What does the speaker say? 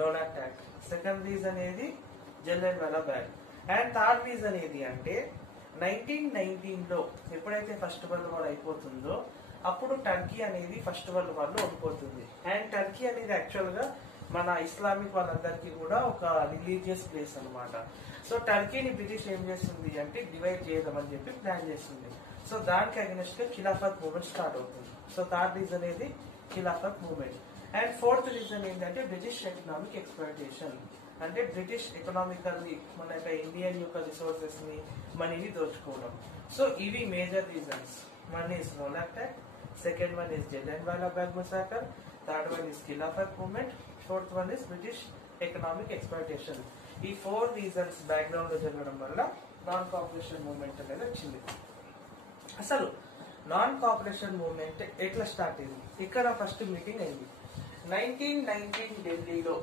Donald ట్యాక్. Second reason ఏది జలియన్వాలా బాగ్. And third reason ఏది అంటే 1919లో ఎప్పుడైతే ఫస్ట్ వరల్డ్ వార్ అయిపోతుందో అప్పుడు టర్కీ అనేది ఫస్ట్ వరల్డ్ వార్ లో ఓడిపోతుంది. అండ్ టర్కీ అనేది యాక్చువల్ గా మన ఇస్లామిక్ వాళ్ళందరికీ కూడా ఒక రిలీజియస్ ప్లేస్ అన్నమాట. సో టర్కీని బ్రిటిష్ ఏం చేస్తుంది అంటే డివైడ్ చేయదామని చెప్పి ప్లాన్ చేస్తుంది. సో దానికి అగెన్స్ట్ గా ఖిలాఫత్ మూవ్మెంట్ స్టార్ట్ అవుతుంది. సో థర్డ్ రీజన్ ఏది Khilafat movement. And fourth reason ఏంటంటే బ్రిటిష్ ఎకనామిక్ ఎక్స్‌ప్లాయిటేషన్. అంటే బ్రిటిష్ ఎకనామికల్లీ మన యొక్క ఇండియన్ యొక్క రిసోర్సెస్ ని మనీని దోచుకోవడం. సో ఇవి మేజర్ రీజన్స్. వన్ ఈస్ డోనాల్డ్ ట్యాక్, second one is Jallianwala Bagh massacre, third one is Khilafat movement, fourth one is British economic exploitation. ఈ 4 రీజన్స్ బ్యాక్గ్రౌండ్ లో జరగడం వల్ల నాన్ కోఆపరేషన్ మూవ్మెంట్ అనేది వచ్చింది. అసలు నాన్ కోఆపరేషన్ మూవ్మెంట్ ఎట్లా స్టార్ట్ అయింది? ఇక్కడ ఫస్ట్ మీటింగ్ అయింది 1919 ఢిల్లీలో.